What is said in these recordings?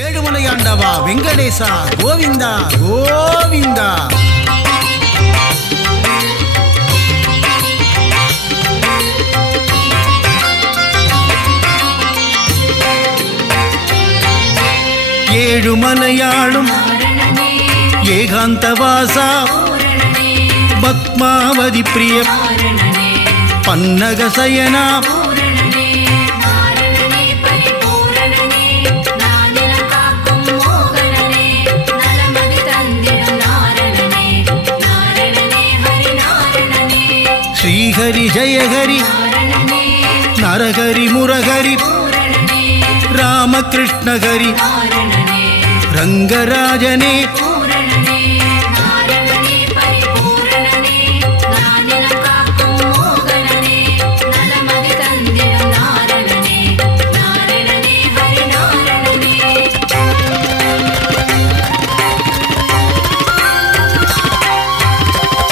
ஏழுமலையாண்டவா வெங்கடேசா கோவிந்தா கோவிந்தா. ஏழுமலையாளும் ஏகாந்தவாசா பத்மாவதி பிரிய பன்னகசயனா ஸ்ரீஹரி ஜெயஹரி நரஹரி முரஹரி ராமகிருஷ்ணஹரி ரங்கராஜனே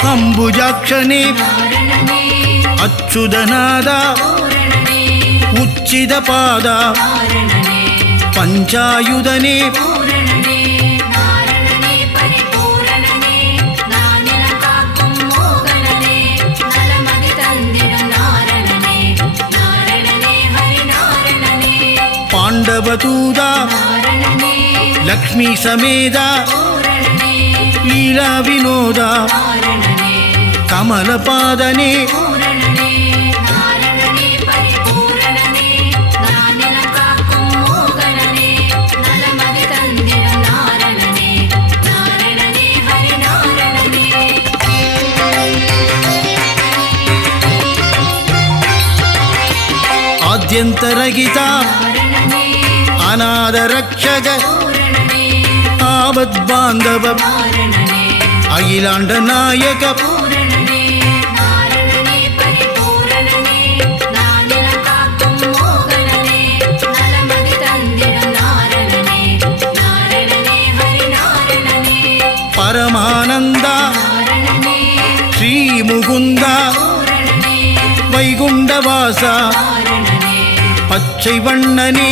அம்புஜாக்ஷனே அச்சுதநாதா உச்சிதபாதா பஞ்சாயுதனே பாண்டவதூதா லக்ஷ்மி சமேதா லீலா வினோதா கமலபாதனே ஆத்யந்தரகிதா அநாதரக்ஷக ஆபத்பாந்தவ அகிலாண்ட நாயக பரமானந்தா ஸ்ரீமுகுந்தா வைகுண்டவாசா பச்சை வண்ணனே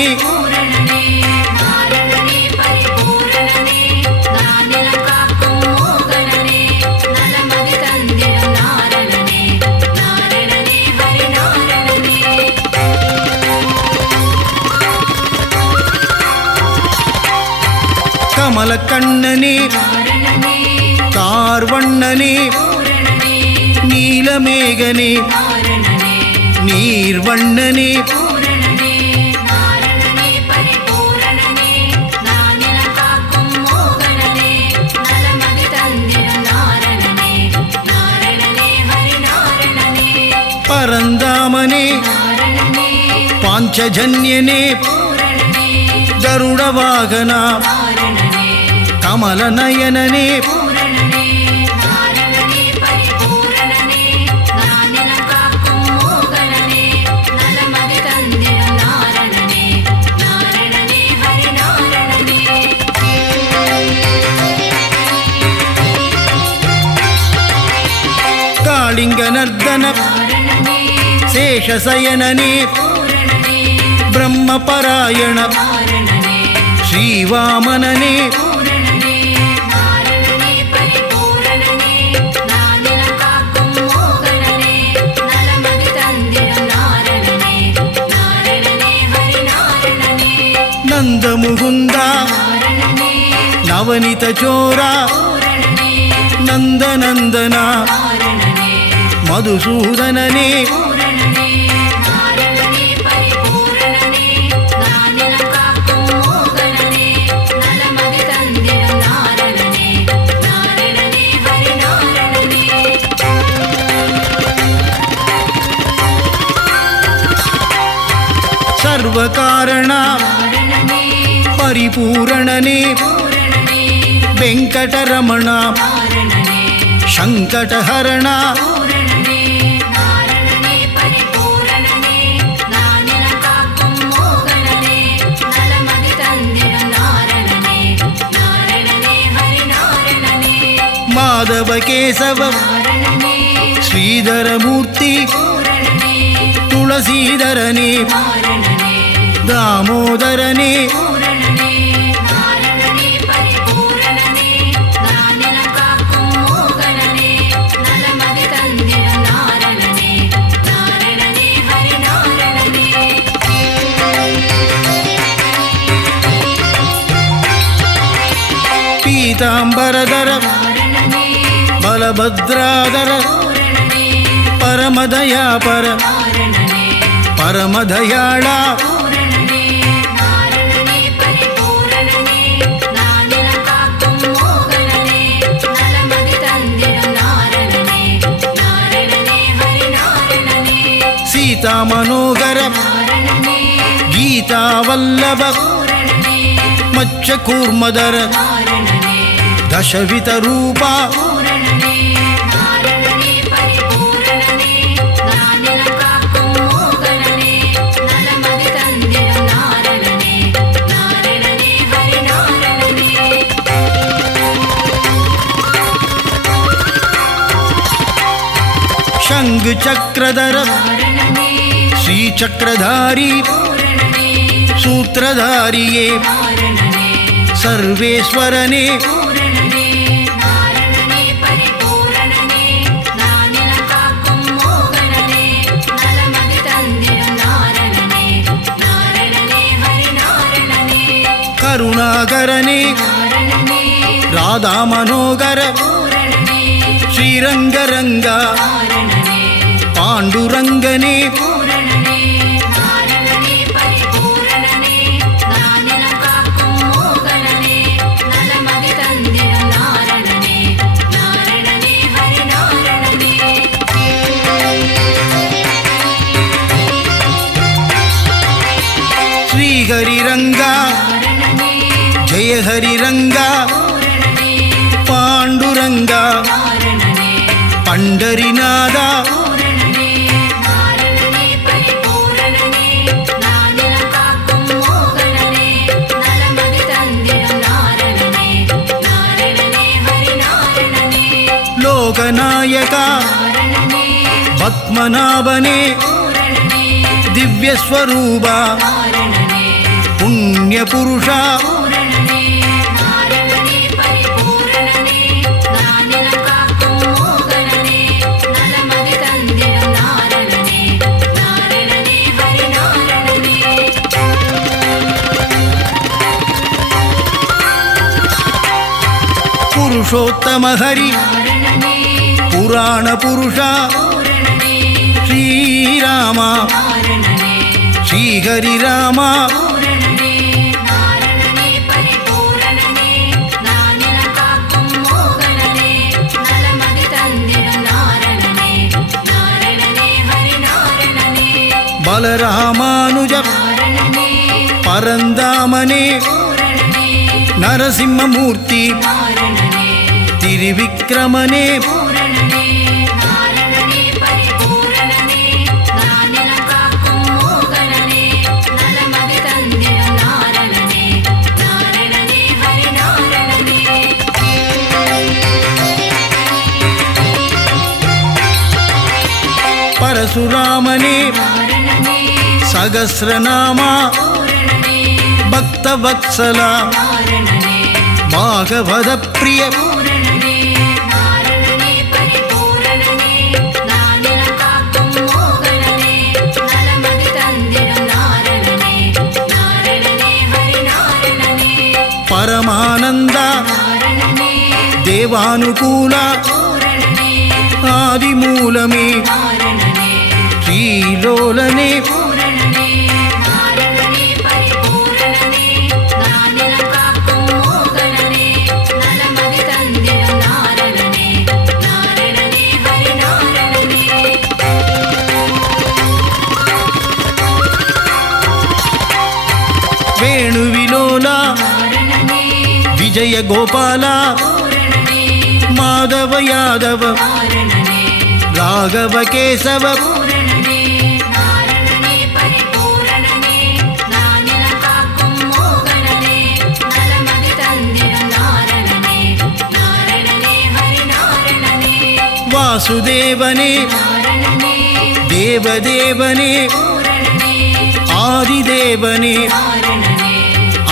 கமலக்கண்ணனே கார்வண்ணனே நீலமேகனே நீர்வண்ணனே பரந்தாமனே பாஞ்சஜன்யனே கருடவாகனா கமலநயனனே காளிங்கநர்தன சேஷசயனனே பிரம்மபராயண ஸ்ரீவாமனனே நந்தமுகுந்தா நவனித சோரா நந்தநந்தனா மதுசூதனனே சர்வகாரணா பரிபூரணனே வெங்கடரமணா சங்கடஹரணா மாதவ கேசவ ஸ்ரீதரமூர்த்தி துளசீதரனே தாமோதரனே பீதாம்பரதர பலபத்ராதர பரமதயாபர பரமதயாளா சீதா மனோகர கீதா வல்லப மச்ச கூர்மதர தசவித ரூபா शंग चक्रधर श्री चक्रधारी सूत्रधारिये सर्वेश्वरने करुणाकरने राधा मनोगर श्रीरंगरंगा पांडुरंगने श्री हरिरंगा जय हरिरंगा पांडुरंगा पंडरीनादा लोकनायका पद्मनाभने दिव्य स्वरूपा पुण्य पुरुषा पुरुषोत्तम हरि पुराण पुरुषा श्रीरामा श्रीहरि रामा बलरामानुज परंदामने नरसिंहमूर्ति त्रिविक्रमने परशुरामने सहस्रनामा भक्तवत्सला भागवत प्रिय परमानंद देवानुकूल आदिमूलमे श्रीलोलने वेणुविलोला विजय गोपाला माधव यादव राघव केशव वासुदेवने देवदेवने आदिदेवने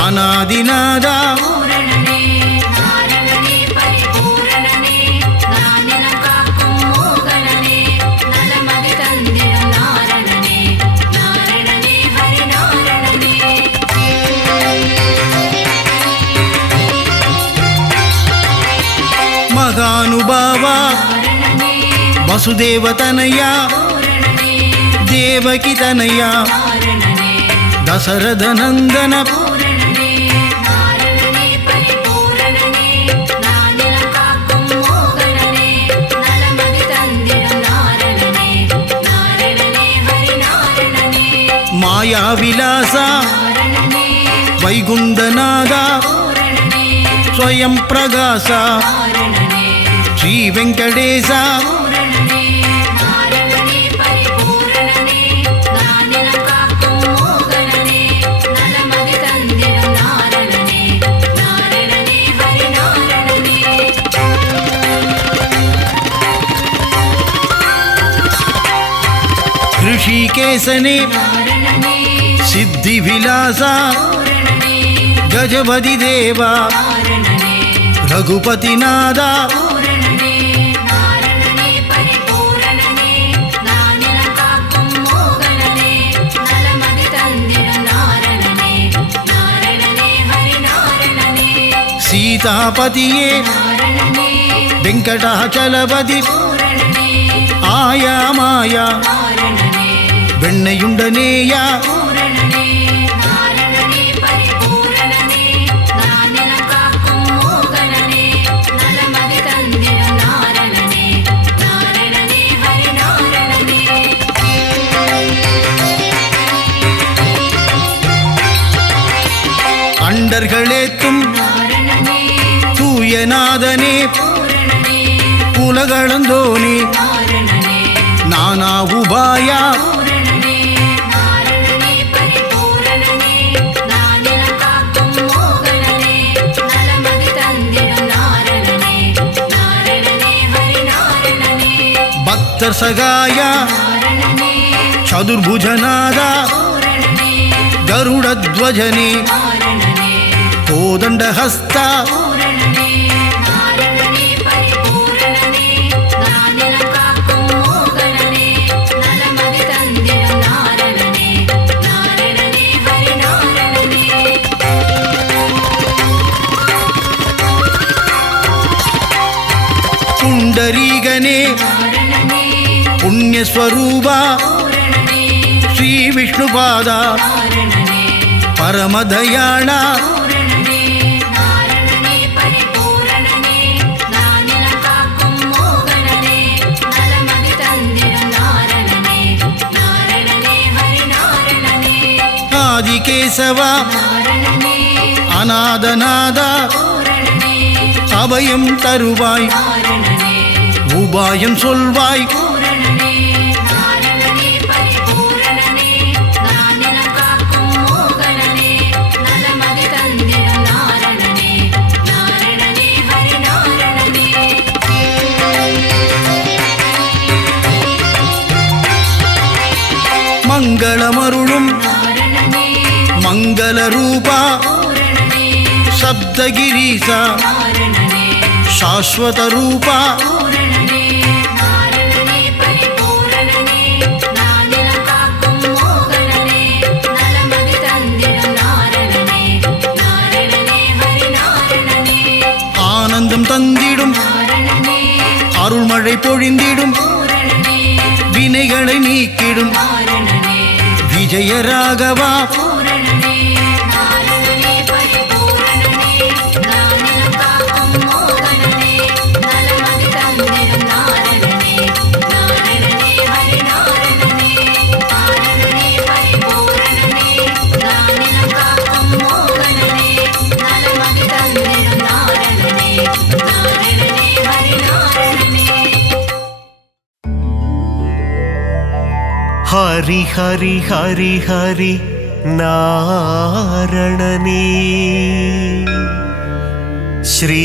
अनादिनादा வசுதேவதனயா தேவகிதனயா தசரதநந்தன மாயா விலாசா வைகுந்தநாதா ஸ்வயம் பிரகாசா ஸ்ரீ வெங்கடேசா ऋषिकेशने सिद्धिविलासा गजपति देवा रघुपतिनादा सीतापतिये वेंकटाचलपति आया माया வெண்ணையுண்டனேயா அண்டர்களேத்தும் தூயநாதனே உலகளந்தோனே நானா உபாயா सगाया चतुर्भुजनादा गरुडध्वजने कोदंडहस्ता पुंडरीगने पुण्यस्वरूपा श्री विष्णुपादा परमदयाळा आदिकेशवा अनादनादा अभयं तरुवाय उपायं சொல்வாய் मंगलमरुளும் मंगल रूपा शब्दगिरीसा शाश्वत रूपा ஆனந்தம் தந்திடும் அருள்மழை பொழிந்திடும் வினைகளை நீக்கிடும் விஜய ராகவா हरि हरि हरि हरि नारणने श्री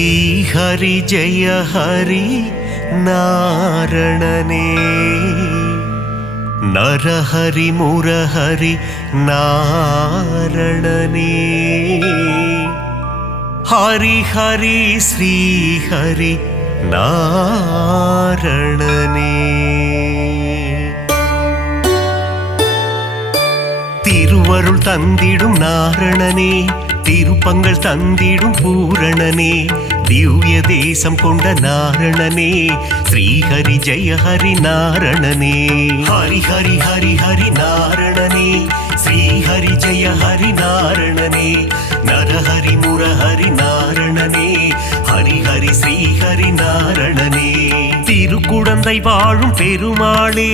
हरि जय हरि नारणने नरहरि मुरहरि नारणने हरि हरि श्री हरि नारणने திருவருள் தந்திடும் நாரணனே திருப்பங்கள் தந்திடும் பூரணனே திவ்ய தேசம் கொண்ட நாரணனே ஸ்ரீஹரி ஜெய ஹரி நாரணனே ஹரி ஹரி ஹரி ஹரி நாரணனே ஸ்ரீஹரி ஜெய ஹரி நாரணனே நரஹரி முரஹரி நாரணனே ஹரி ஹரி ஸ்ரீஹரி நாரணனே திருக்குடந்தை வாழும் பெருமாளே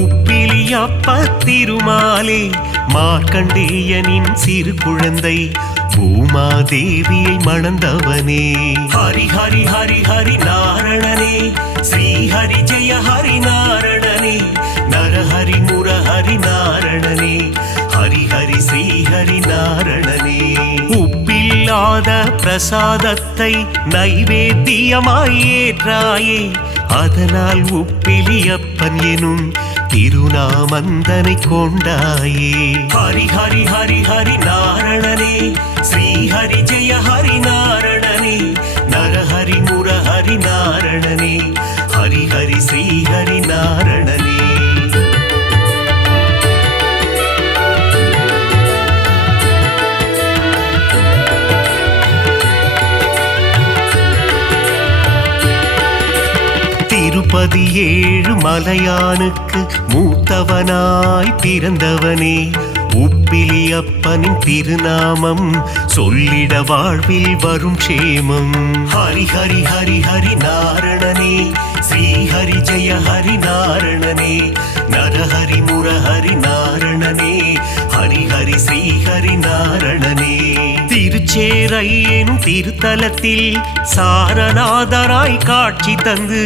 உப்பிலியப்ப திருமாலே மார்க்கண்டேயனின் சிறு குழந்தை பூமாதேவியை மணந்தவனே ஹரி ஹரி ஹரி ஹரி நாரணனே ஸ்ரீஹரி ஜெய ஹரி நாரணனே நரஹரி முரஹரி நாரணனே ஹரி ஹரி ஸ்ரீஹரி நாரணனே உப்பில்லாத பிரசாதத்தை நைவேத்தியமாய் ஏற்றாயே அதனால் உப்பிலியப்பன் எனும் திருநாமந்தனை கொண்டாயே ஹரி ஹரி ஹரி ஹரி நாரணனே ஸ்ரீஹரி ஜெய ஹரி நாரணனே நரஹரி முரஹரி நாரணனே ஹரி ஹரி ஸ்ரீஹரி நாரணனே திருப்பதி ஏழு மலையானுக்கு மூத்தவனாய் பிறந்தவனே உப்பிலியப்பனின் திருநாமம் சொல்லிட வாழ்வில் வரும் க்ஷேமம் ஹரி ஹரி ஹரி ஹரி நாரணனே ஸ்ரீஹரி ஜெய ஹரி நாரணனே நரஹரி முரஹரி நாரணனே ஹரி ஹரி ஸ்ரீஹரி நாரணனே திருச்சேரை எனும் திருத்தலத்தில் சாரநாதராய் காட்சி தந்து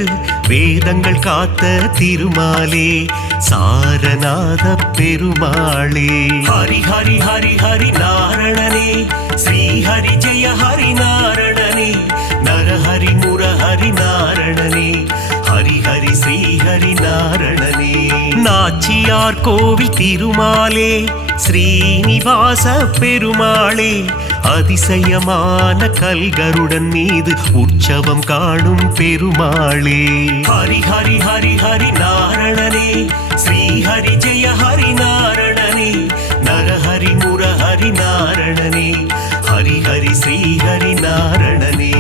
வேதங்கள் காத்த திருமாலே சாரநாத பெருமாளே ஹரி ஹரி ஹரி ஹரி நாரணனே ஸ்ரீஹரி ஜெய ஹரி நாரணனே நரஹரி முரஹரி நாரணனே ஹரி ஹரி ஸ்ரீஹரி நாரணனே நாச்சியார் கோவில் திருமாலே ஸ்ரீனிவாச பெருமாளே அதிசயமான கல்கருடன் மீது உற்சவம் காணும் பெருமாளே ஹரி ஹரி ஹரி ஹரி நாரணனே ஸ்ரீஹரி ஜெய ஹரி நாரணனே நரஹரி முரஹரி நாரணனே ஹரி ஹரி ஸ்ரீஹரி நாரணனே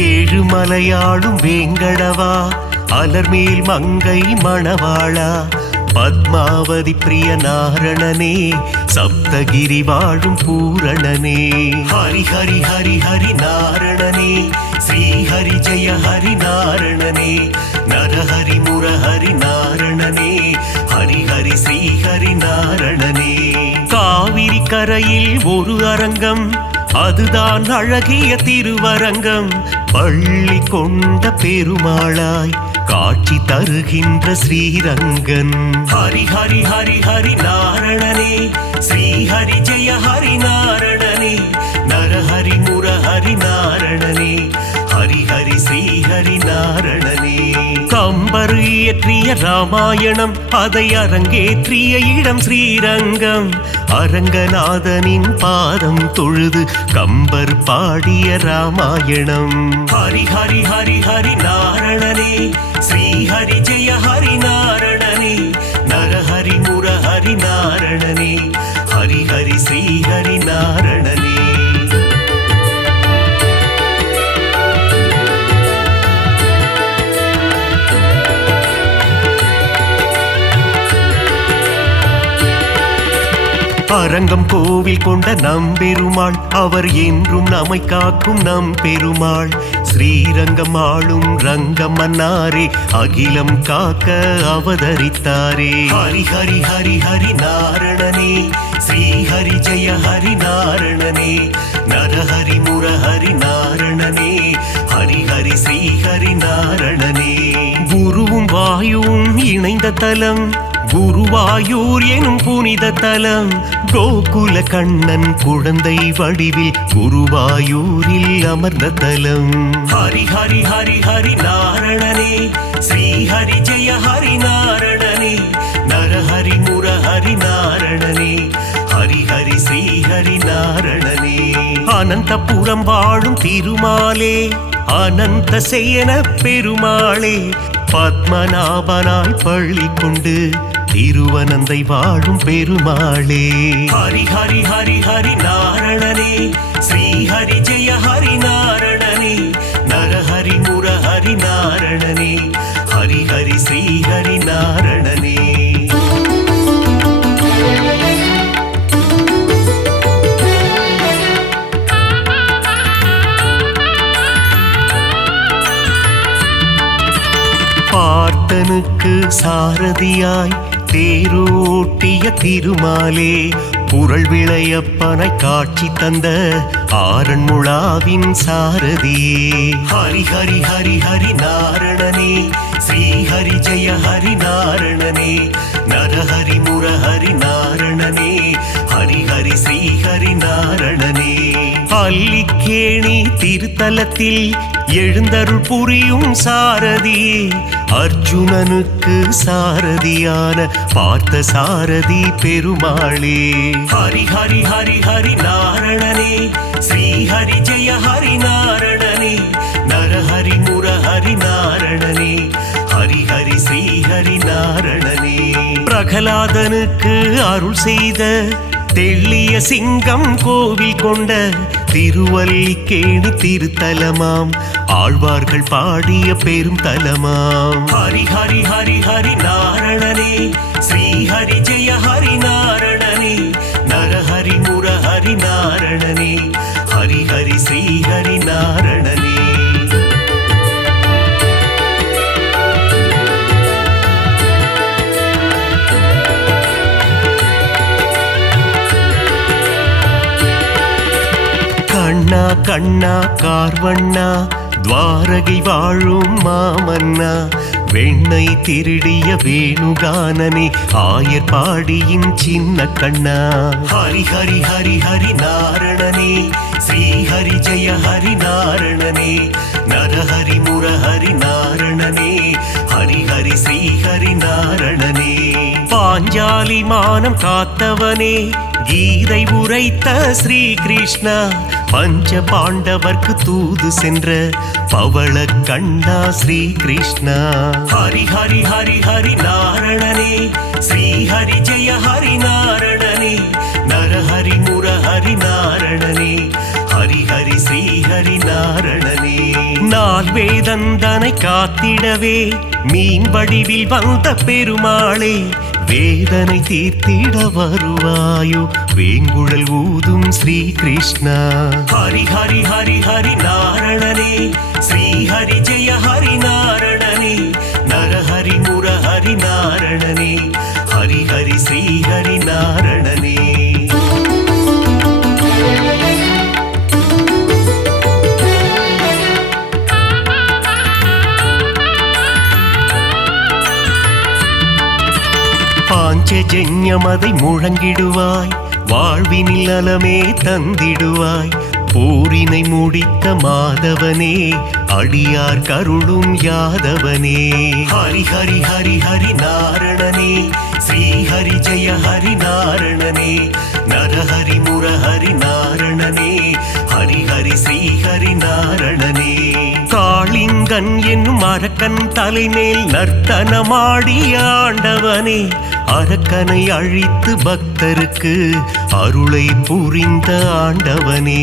ஏழு மலையாளும் வேங்கடவா அலர்மேல் மங்கை மணவாளா பத்மாவதி பிரிய நாரணனே சப்தகிரி வாழும் பூரணனே ஹரி ஹரி ஹரி ஹரி நாரணனே ஸ்ரீஹரி ஜெய ஹரி நாரணனே நரஹரி முரஹரி நாரணனே ஹரி ஹரி ஸ்ரீஹரி நாரணனே காவிரி கரையில் ஒரு அரங்கம் அதுதான் அழகிய திருவரங்கம் பள்ளி கொண்ட பெருமாளாய் காட்சி தருகின்ற ஸ்ரீரங்கன் ஹரி ஹரி ஹரி ஹரி நாரணனே ஸ்ரீஹரி ஜெய ஹரி நாரணனே நரஹரி முரஹரி நாரணனே ஹரி ஹரி ஸ்ரீஹரி நாரணனே கம்பர் இயற்றிய ராமாயணம் அதை அரங்கேற்றிய இடம் ஸ்ரீரங்கம் அரங்கநாதனின் பாதம் தொழுது கம்பர் பாடிய ராமாயணம் ஹரி ஹரி ஹரி ஹரி நாரணனே ஸ்ரீஹரி ஜெய ஹரி நாரணனே நரஹரி முரஹரி நாரணனே ஹரி ஹரி ஸ்ரீஹரி நாரணனே அரங்கம் கோவில் கொண்ட நம்பெருமாள் அவர் என்றும் நம்மை காக்கும் நம்பெருமாள் ஸ்ரீரங்கம் ஆளும் ரங்கம் மன்னாரே அகிலம் காக்க அவதரித்தாரே ஹரி ஹரி ஹரி ஹரி நாரணனே ஸ்ரீஹரி ஜெய ஹரி நாரணனே நரஹரி முரஹரி நாரணனே ஹரி ஹரி ஸ்ரீஹரி நாரணனே குருவும் வாயுவும் இணைந்த தலம் குருவாயூர் எனும் புனித தலம் கோகுல கண்ணன் குழந்தை வடிவில் குருவாயூரில் அமர்ந்த தலம் ஹரி ஹரி ஹரி ஹரி நாரணனே ஸ்ரீஹரி ஜெய ஹரி நாரணனே நரஹரி முரஹரி நாரணனே ஹரி ஹரி ஸ்ரீஹரி நாரணனே அனந்தபுரம் வாழும் திருமாலே அனந்த சேன பெருமாளே பத்மநாபனாய் பள்ளி கொண்டு திருவனந்தை வாழும் பெருமாளே. ஹரி ஹரி ஹரி ஹரி நாரணனே, ஸ்ரீ ஹரி ஜெய ஹரி நாரணனே, நரஹரி முரஹரி நாரணனே, ஹரி ஹரி ஸ்ரீ ஹரி நாரணனே. பார்த்தனுக்கு சாரதியாய் தேரோட்டிய திருமாலே, புரள் விளையப்பனை காட்சி தந்த ஆரண்முழாவின் சாரதியே. ஹரி ஹரி ஹரி ஹரி நாரணனே, ஸ்ரீ ஹரி ஜெய ஹரி நாரணனே, நரஹரி முரஹரி நாரணனே, ஹரி ஹரி ஸ்ரீ ஹரி நாரணனே. அல்லிக்கேணி திருத்தலத்தில் எழுந்தருள் புரியும் சாரதியே, அர்ஜுனனுக்கு சாரதியான பார்த்த சாரதி பெருமாளே. ஹரி ஹரி ஹரி ஹரி நாரணனே, ஸ்ரீ ஹரி ஜெய ஹரி நாரணனே, நரஹரி முரஹரி நாரணனே, ஹரி ஹரி ஸ்ரீ ஹரி நாரணனே. பிரகலாதனுக்கு அருள் செய்த தெள்ளிய சிங்கம் கோவில் கொண்ட திருவல்லிக்கேணி திருத்தலமாம், ஆழ்வார்கள் பாடிய பெரும் தலமாம். ஹரி ஹரி ஹரி ஹரி நாரணனே, ஸ்ரீ ஹரி ஜெய ஹரி நாரணனே, நரஹரி முரஹரி நாரணனே, ஹரி ஹரி ஸ்ரீ ஹரி நாரணனே. கண்ணா கண்ணா கார்வண்ணா, துவாரகை வாழும் மாமன்னா, வெண்ணை திருடிய வேணுகானனே, ஆயர் பாடியின் சின்ன கண்ணா. ஹரி ஹரி ஹரி ஹரி நாரணனே, ஸ்ரீ ஹரி ஜெய ஹரி நாரணனே, நரஹரி முரஹரி நாரணனே, ஹரி ஹரி ஸ்ரீ ஹரி நாரணனே. பாஞ்சாலி மானம் காத்தவனே, கீதை உரைத்த ஸ்ரீ கிருஷ்ணா, பஞ்ச பாண்டவர்க்கு தூது சென்ற பவள கண்ணா ஸ்ரீ கிருஷ்ணா. ஹரி ஹரி ஹரி ஹரி நாரணனே, ஸ்ரீ ஹரி ஜெய ஹரி நாரணனே, நரஹரி முரஹரி நாரணனே, ஹரி ஹரி ஸ்ரீ ஹரி நாரணனே. நால் வேதந்தனை காத்திடவே மீன் வடிவில் வந்த பெருமாளே, வேதனை தீர்த்திட வருவாயோ வேங்குழல் ஊதும் ஸ்ரீ கிருஷ்ணா. ஹரி ஹரி ஹரி ஹரி நாரணனே, ஸ்ரீ ஹரி ஜெய ஹரி நாரணனே, நரஹரி முரஹரி நாரணனே, ஹரி ஹரி ஸ்ரீ ஹரி நாரணனே. பாஞ்சஜன்யமதை முழங்கிடுவாய், வாழ்வினில் நலமே தந்திடுவாய், போரினை முடித்த மாதவனே, அடியார் கருளும் யாதவனே. ஹரி ஹரி ஹரி ஹரி நாரணனே, ஸ்ரீ ஹரி ஜெய ஹரி நாரணனே, நரஹரி முரஹரி நாரணனே, ஹரி ஹரி ஸ்ரீ ஹரி நாரணனே. காளிங்கன் என்னும் அரக்கன் தலைமேல் நர்த்தனமாடிய ஆண்டவனே, அரக்கனை அழித்து பக்தருக்கு அருளை புரிந்த ஆண்டவனே.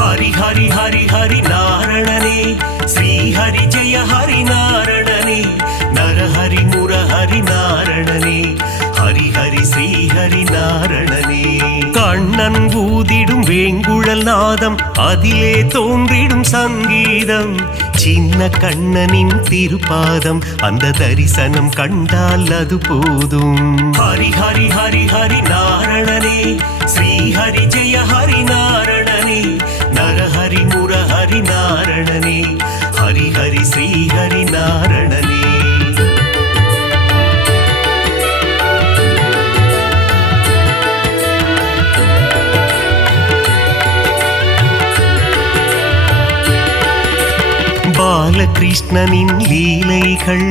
ஹரி ஹரி ஹரி ஹரி நாரணனே, ஸ்ரீ ஹரி ஜெய ஹரி நாரணனே, நரஹரி முரஹரி நாரணனே, ஹரி ஹரி ஸ்ரீ ஹரி நாரணனே. கண்ணன் ஊதிடும் வேங்குழல் நாதம், அதிலே தோன்றிடும் சங்கீதம், சின்ன கண்ணனின் திருப்பாதம், அந்த தரிசனம் கண்டால் அது போதும். ஹரி ஹரி ஹரி ஹரி நாரணனே, ஸ்ரீ ஹரி ஜெய ஹரி நாரணனே, நரஹரி முரஹரி நாரணனே, ஹரி ஹரி ஸ்ரீ ஹரி நாரணனே. பாலகிருஷ்ணனின் லீலைகள்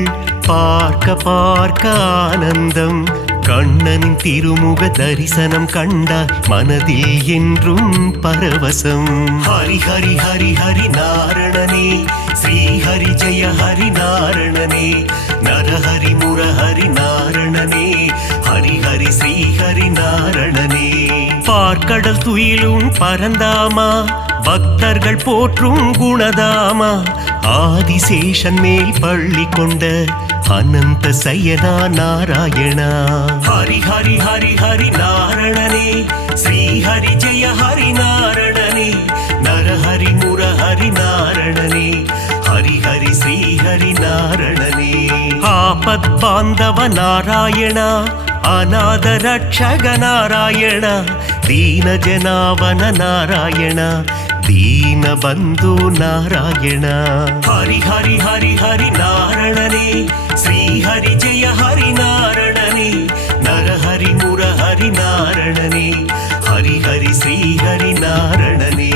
பார்க்க பார்க்க ஆனந்தம், கண்ணனின் திருமுக தரிசனம் கண்டால் மனதில் என்றும் பரவசம். ஹரி ஹரி ஹரி ஹரி நாரணனே, ஸ்ரீ ஹரி ஜெய ஹரி நாரணனே, நரஹரி முரஹரி நாரணனே ஹரி ஹரி ஸ்ரீ ஹரி நாரணனே. பார்க்கடல் துயிலும் பரந்தாமா பக்தர்கள் போற்றும் குணதாமா ஆதிசேஷன் மேல் பள்ளி கொண்ட அனந்த சயனா நாராயணா. ஹரி ஹரி ஹரி ஹரி நாரணனே ஸ்ரீ ஹரி ஜெய ஹரி நாரணனே நரஹரி முரஹரி நாரணனே ஹரி ஹரி ஸ்ரீ ஹரி நாரணனே. ஆபத் பாந்தவ நாராயணா அநாத ரட்சக நாராயணா தீன ஜனாவன நாராயணா தீன பந்து நாராயணா. ஹரி ஹரி ஹரி ஹரி நாரணனே ஸ்ரீ ஹரி ஜெய ஹரி நாரணனே நரஹரி முரஹரி நாரணனே ஹரி ஹரி ஸ்ரீ ஹரி நாரணனே.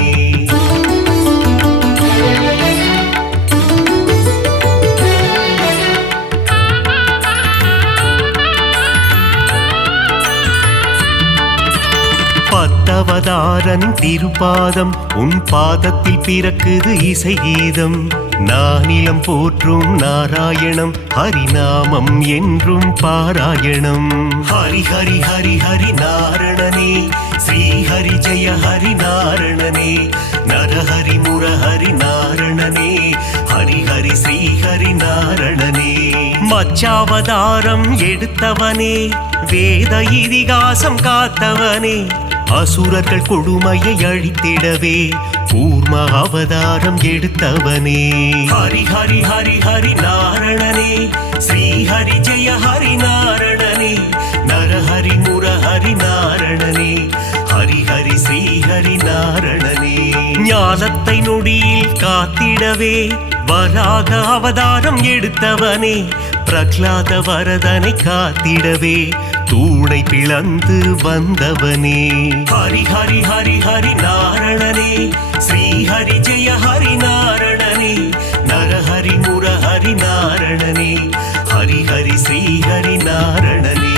பத்தவதாரனின் திருப்பாதம் உன் பாதத்தில் பிறக்குது இசை கீதம். நானிலம் போற்றும் நாராயணம் ஹரிநாமம் என்றும் பாராயணம். ஹரி ஹரி ஹரி ஹரி நாரணனே ஸ்ரீ ஹரி ஜெய ஹரி நாரணனே நரஹரி முரஹரி நாரணனே ஹரி ஹரி ஸ்ரீ ஹரி நாரணனே. மச்சாவதாரம் எடுத்தவனே வேத இதிகாசம் காத்தவனே அசுரர்கள் கொடுமையை அழித்திடவே கூர்ம அவதாரம் எடுத்தவனே. ஹரி ஹரி ஹரி ஹரி நாரணனே ஸ்ரீ ஹரி ஜெய ஹரி நாரணனே நரஹரி முரஹரி நாரணனே ஹரி ஹரி ஸ்ரீ ஹரி நாரணனே. ஞானத்தை நொடியில் காத்திடவே வராக அவதாரம் எடுத்தவனே பிரகலாத வரதனை காத்திடவே தூணை பிளந்து வந்தவனே. ஹரி ஹரி ஹரி ஹரி நாரணனே ஸ்ரீ ஹரி ஜெய ஹரி நாரணனே நரஹரி முரஹரி நாரணனே ஹரி ஹரி ஸ்ரீ ஹரி நாரணனே.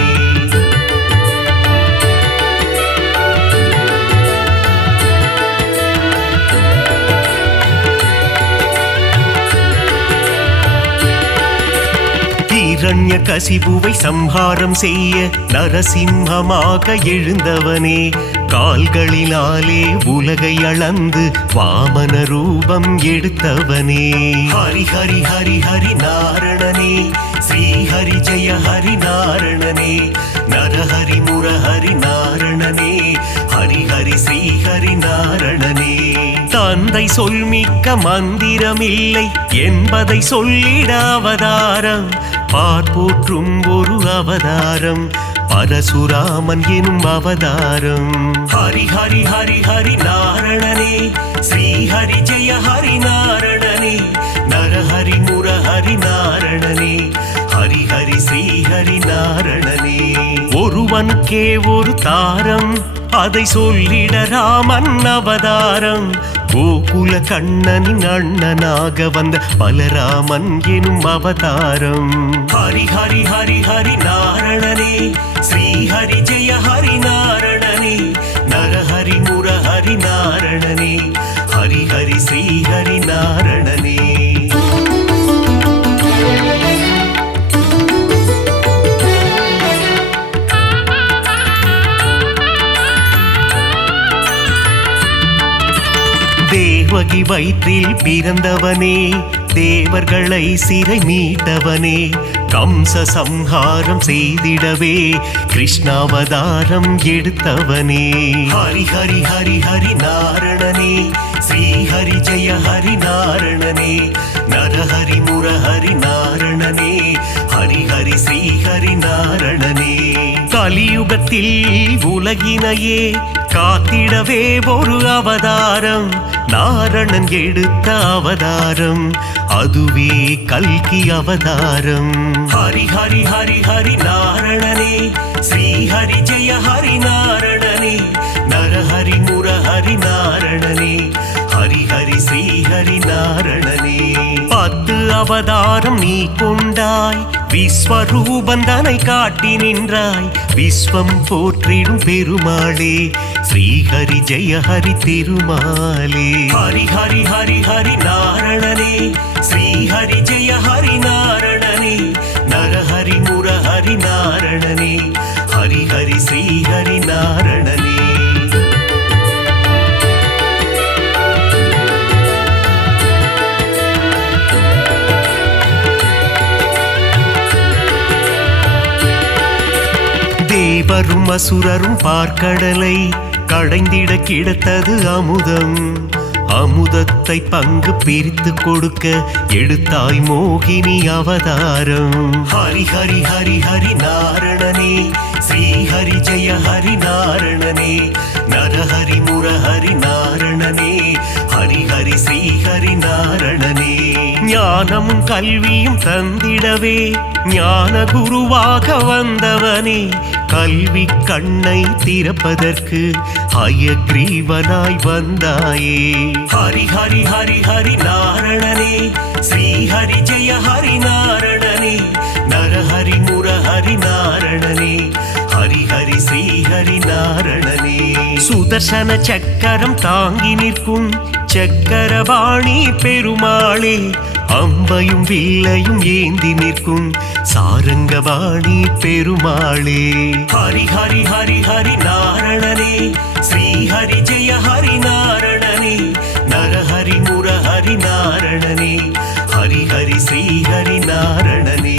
இரண்ய கசிபுவை சம்ஹாரம் செய்ய நரசிம்மமாக எழுந்தவனே கால்களினாலே உலகை அளந்து வாமன ரூபம் எடுத்தவனே. ஹரி ஹரி ஹரி ஹரி நாரணனே ஸ்ரீ ஹரி ஜெய ஹரி நாரணனே நரஹரி முரஹரி நாரணனே ஹரி ஹரி ஸ்ரீ ஹரி நாரணனே. தந்தை சொல்மிக்க மந்திரமில்லை என்பதை சொல்லிட அவதாரம் பார்ப்போற்றும் ஒரு அவதாரம் பரசுராமன் எனும் அவதாரம். ஹரி ஹரி ஹரி ஹரி நாரணனே ஸ்ரீ ஹரி ஜெய ஹரி நாரணனே நரஹரி முரஹரி நாரணனே ஹரி ஹரி ஸ்ரீ ஹரி நாரணனே. ஒருவனுக்கே ஒரு தாரம் அதை சொல்லிட ராமன் அவதாரம் கோகுல கண்ணனின் அண்ணனாக வந்த பலராமன் எனும் அவதாரம். ஹரி ஹரி ஹரி ஹரி நாரணனே ஸ்ரீ ஹரி ஜெய ஹரி நாரணனே நரஹரி முரஹரி நாரணனே ஹரி ஹரி ஸ்ரீ ஹரி நாரணனே. தேவகி வயிற்றில் பிறந்தவனே தேவர்களை சிறை மீட்டவனே கம்ச சம்ஹாரம் செய்திடவே கிருஷ்ணாவதாரம் எடுத்தவனே. ஹரி ஹரி ஹரி ஹரி நாரணனே ஸ்ரீ ஹரி ஜெய ஹரி நாரணனே நரஹரி முரஹரி நாரணனே ஹரி ஹரி ஸ்ரீ ஹரி நாரணனே. கலியுகத்தில் உலகினையே காத்திடவே ஒரு அவதாரம் நாரணன் எடுத்த அவதாரம் அதுவே கல்கி அவதாரம். ஹரி ஹரி ஹரி ஹரி நாரணனே ஸ்ரீ ஹரி ஜெய ஹரி நாரணனே நரஹரி முரஹரி நாரணனே ஹரி ஹரி ஸ்ரீ ஹரி நாரணனே. 10 அவதாரம் நீ கொண்டாய் விஸ்வரூபந்தனை காட்டி நின்றாய் விஸ்வம் போற்றிடும் பெருமாளே ஸ்ரீ ஹரி ஜெய ஹரி திருமாலே. ஹரி ஹரி ஹரி ஹரி நாரணனே ஸ்ரீ ஹரி ஜெய ஹரி நாரணனே நர தேவரும் அசுரரும் பார்க்கடலை கடைந்திட கிடைத்தது அமுதம். அமுதத்தை பங்கு பிரித்து கொடுக்க எடுத்தாய் மோகினி அவதாரம். ஹரி ஹரி ஹரி ஹரி நாரணனே, ஸ்ரீ ஹரி ஜெய ஹரி நாரணனே, நரஹரி முரஹரி நாரணனே, ஹரி ஹரி ஸ்ரீ ஹரி நாரணனே. ஞானமும் கல்வியும் தந்திடவே ஞான குருவாக வந்தவனே, கல்வி கண்ணை திறப்பதற்கு ஹயக்ரீவனாய் வந்தாயே. ஹரி ஹரி ஹரி ஹரி நாரணனே, ஸ்ரீ ஹரி ஜெய ஹரி நாரணனே, நரஹரி முரஹரி நாரணனே, ஹரி ஹரி ஸ்ரீ ஹரி நாரணனே. சுதர்சன சக்கரம் தாங்கி நிற்கும் சக்கரபாணி பெருமாளே, அம்பையும் வில்லையும் ஏந்தி நிற்கும் சாரங்கபாணி பெருமாளே. ஹரி ஹரி ஹரி ஹரி நாரணனே, ஸ்ரீ ஹரி ஜெய ஹரி நாரணனே, நரஹரி முரஹரி நாரணனே, ஹரி ஹரி ஸ்ரீ ஹரி நாரணனே.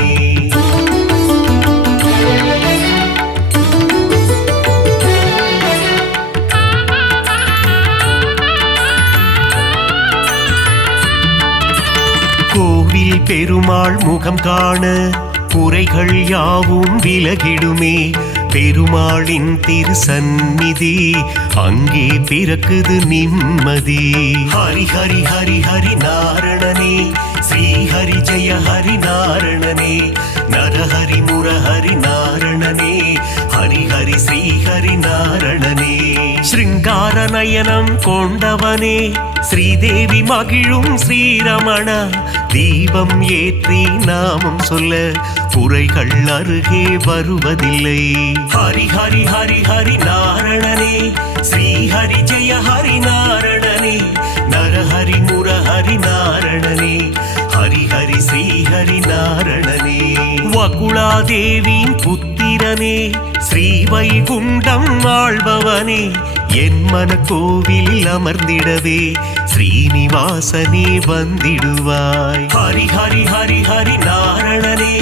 கோவில் பெருமாள் முகம் காண குறைகள் யாவும் விலகிடுமே. பெருமாளின் திருசந்நிதி அங்கே பிறக்குது நிம்மதி. ஹரி ஹரி ஹரி ஹரி நாரணனே, ஸ்ரீ ஹரி ஜெய ஹரி நாரணனே, நரஹரி முரஹரி நாரணனே, ஹரி ஹரி ஸ்ரீ ஹரி நாரணனே. ஸ்ருங்கார நயனம் கொண்டவனே, ஸ்ரீதேவி மகிழும் ஸ்ரீரமண, தீபம் ஏற்றி நாமம் சொல்ல குறைகள் அருகே வருவதில்லை. ஹரி ஹரி ஹரி ஹரி நாரணனே, ஸ்ரீ ஹரி ஜெய ஹரி நாரணனே, நரஹரி முரஹரி நாரணனே, ஹரி ஹரி ஸ்ரீ ஹரி நாரணனே. வகுளாதேவியின் புத்திரனே, ஸ்ரீ வைகுண்டம் ஆள்பவனே, என் மன கோவிலில் அமர்ந்திடவே ஸ்ரீனிவாசனே வந்திடுவாய். ஹரி ஹரி ஹரி ஹரி நாரணனே,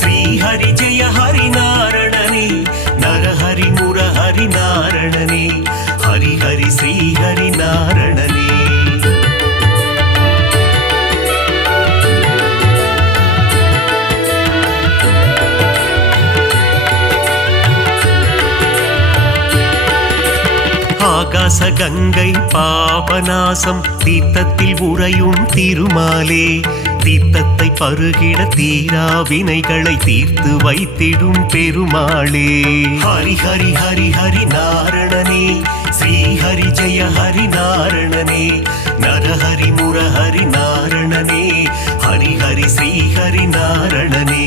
ஸ்ரீ ஹரி ஜெய ஹரி நாரணனே, நரஹரி முரஹரி நாரணனே, ஹரி ஹரி ஸ்ரீ ஹரி நாரணனே. ஆகாச கங்கை பாபநாசம் தீர்த்தத்தில் உறையும் திருமாலே, தீர்த்தத்தை பருகிட தீரா வினைகளை தீர்த்து வைத்திடும் பெருமாளே. ஹரி ஹரி ஹரி ஹரி நாரணனே, ஸ்ரீ ஹரி ஜெய ஹரி நாரணனே, நரஹரி முரஹரி நாரணனே, ஹரி ஹரி ஸ்ரீ ஹரி நாரணனே.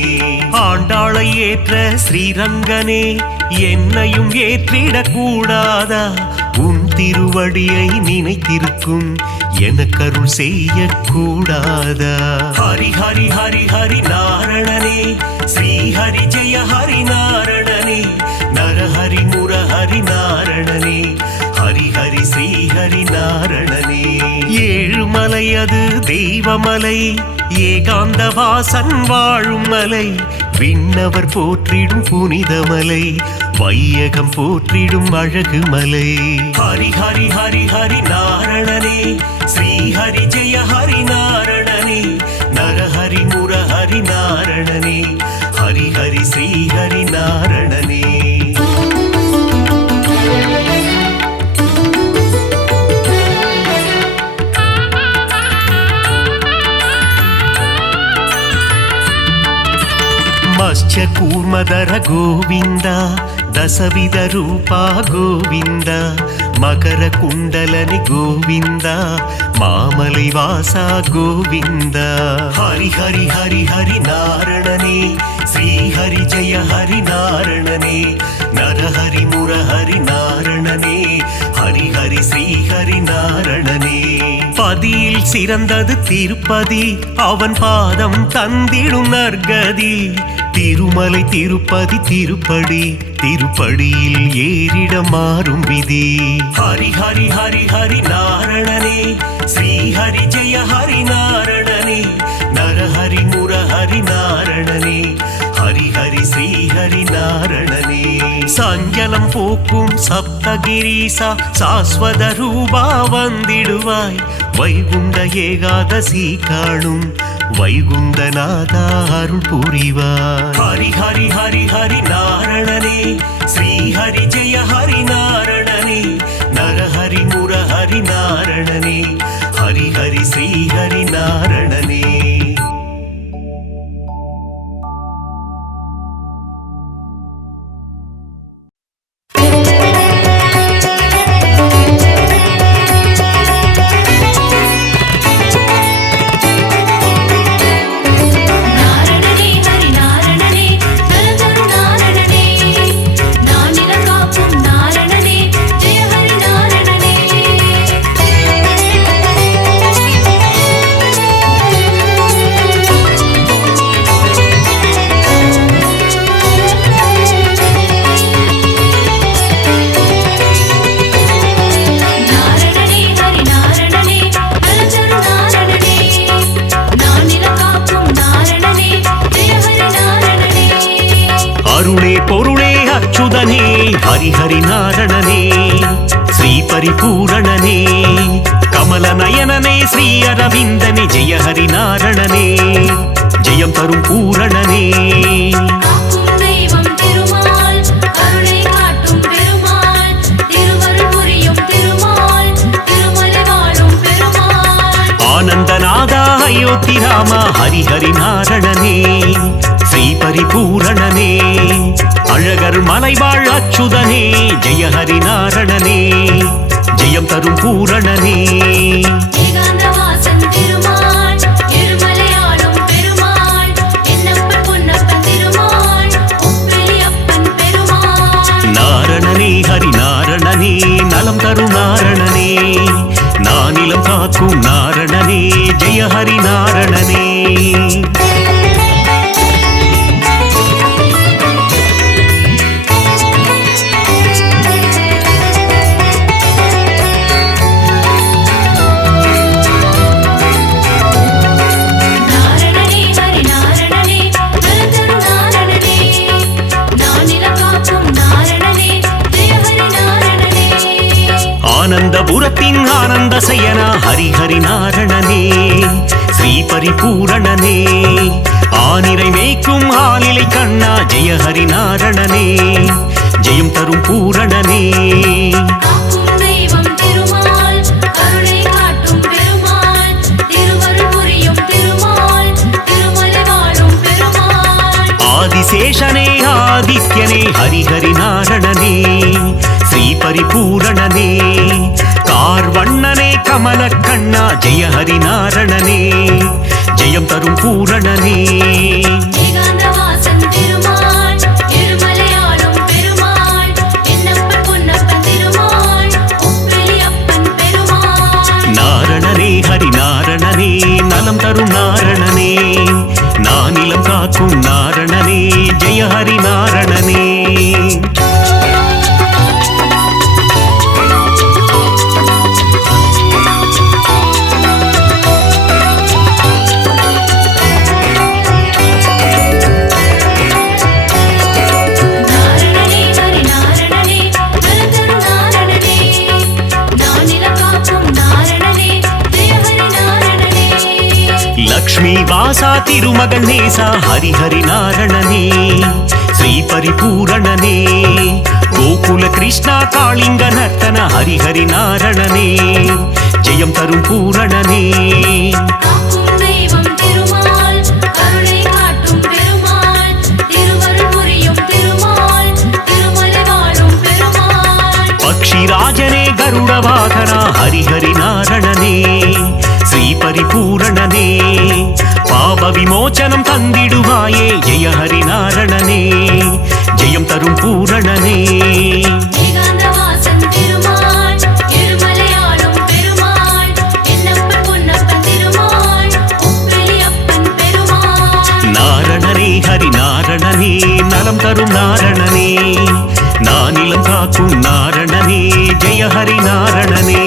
ஆண்டாளை ஏற்ற ஸ்ரீரங்கனே, என்னையும் ஏற்றிடக் கூடாதா? உன் திருவடியை நினைத்திருக்கும் எனக்கருள் செய்ய கூடாதா? ஹரி ஹரி ஹரி ஹரி நாரணனே, ஸ்ரீ ஹரி ஜெய ஹரி நாரணனே, நரஹரி முரஹரி நாரணனே, ஹரி ஹரி ஸ்ரீ ஹரி நாரணனே. ஏழுமலை அது தெய்வமலை, ஏகாந்த வாசன் வாழும் மலை, விண்ணவர் போற்றிடும் புனிதமலை, வையகம் போற்றிடும் அழகு மலை. ஹரி ஹரி ஹரி ஹரி நாரணனே, ஸ்ரீ ஹரி ஜெய ஹரி நாரணனே, நரஹரி முரஹரி நாரணனே, ஹரி ஹரி ஸ்ரீ ஹரி நாரணனே. ಮತ್ಸ್ಯ ಕೂರ್ಮದರ ಗೋವಿಂದ, ದಸವಿಧ ರೂಪ ಗೋವಿಂದ, ಮಕರ ಕುಂಡಲನಿ ಗೋವಿಂದ, ಮಾಮಲೈ ವಾಸ ಗೋವಿಂದ. ಹರಿ ಹರಿ ಹರಿ ಹರಿ ನಾರಣನೇ, ಶ್ರೀ ಹರಿ ಜಯ ಹರಿ ನಾರಣನೇ, ನರಹರಿ ಮುರಹರಿ ನಾರಣನೇ, ஹரி ஹரி ஸ்ரீ ஹரி நாரணனே. பதியில் சிறந்தது திருப்பதி, அவன் பாதம் தந்திடும் நற்கதி. திருமலை திருப்பதி திருப்படி, திருப்படியில் ஏறிட மாறும் விதி. ஹரி ஹரி ஹரி ஹரி நாரணனே, ஸ்ரீ ஹரி ஜெய ஹரி நாரணனே, நரஹரி முரஹரி நாரணனே, ஹரி ஹரி ஸ்ரீ ஹரி நாரணனே. சஞ்சலம் போக்கும் சப்தகிரீசா சாஸ்வத ரூபா வந்திடுவாய் வைகுண்ட ஏகாதசி காணும் வைகுந்தநாதா அருள் புரிவாய் ஹரி ஹரி ஹரி ஹரி நாரணனே ஸ்ரீ ஹரி ஜெய ஹரி நாரணனே நரஹரி முரஹரி நாரணனே ஹரி ஹரி ஸ்ரீ ஹரி நாரணனே. அருளே பொருளே அச்சுதனே ஹரி ஹரி நாரணனே ஸ்ரீ பரிபூரணனே கமல நயனனே ஸ்ரீ அரவிந்தனே ஜெய ஹரி நாரணனே ஜெயம் தரும் பூரணனே. ஆனந்தநாதா அயோத்தி ராமா ஹரி ஹரி நாரணனே ஸ்ரீ பரிபூரணனே அழகர் மலைவாழ் அச்சுதனே ஜெய ஹரி நாரணனே ஜெயம் தரும் பூரணனே. நாரணனே ஹரி நாரணனே நலம் தரும் நாரணனே நானிலம் காக்கும் நாரணனே ஜெய ஹரி நாரணனே. ஆனந்தபுரத்தின் ஆனந்த சயனா ஹரி ஹரி நாரணனே ஸ்ரீ பரிபூரணனே ஆனிரை மேய்க்கும் ஆலிலை கண்ணா ஜெய ஹரி நாரணனே ஜெயம் தரும் பூரணனே. ஆதிசேஷனே ஆதித்யனே ஹரி ஹரி நாரணனே ஸ்ரீ பரிபூரணனே கார்வண்ணனே கமல கண்ணா ஜெய ஹரி நாரணனே ஜெயம் தரும் பூரணனே. நாரணனே ஹரி நாரணனே நலம் தரும் நாரணனே நானிலம் காக்கும் நாரணனே ஜெய ஹரி நாரணனே. லக்ஷ்மி வாசா திருமகள் நேசா ஹரி ஹரி நாரணனே ஸ்ரீ பரிபூரணனே கோகுல கிருஷ்ணா காளிங்க நர்த்தன ஹரி ஹரி நாரணனே ஜெயம் தரும் பூரணனே. பக்ஷிராஜனே கருட வாகனா ஹரி ஹரி நாரணனே ஸ்ரீ பரிபூரணனே பாப விமோச்சனம் தந்திடுவாயே ஜெய ஹரி நாரணனே ஜெயம் தரும் பூரணனே. நாரணனே ஹரி நாரணனே நலம் தரும் நாரணனே நானிலம் காக்கும் நாரணனே ஜெய ஹரி நாரணனே.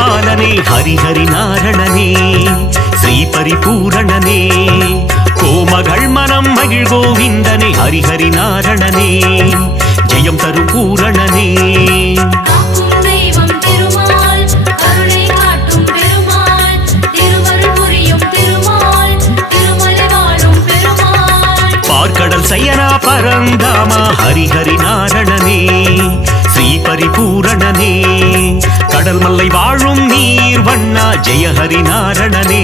கோபாலனே ஹரிஹரி நாரணனே ஸ்ரீ பரிபூரணனே கோமகள் மனம் மகிழ் கோவிந்தனே ஹரிஹரி நாரணனே ஜெயம் தரும் பூரணனே பார்க்கடல் சயனா பரந்தாமா ஹரிஹரி நாரணனே ஸ்ரீ பரிபூரணனே கடல் மல்லை வாழும் நீர் வண்ணா ஜெய ஹரி நாரணனே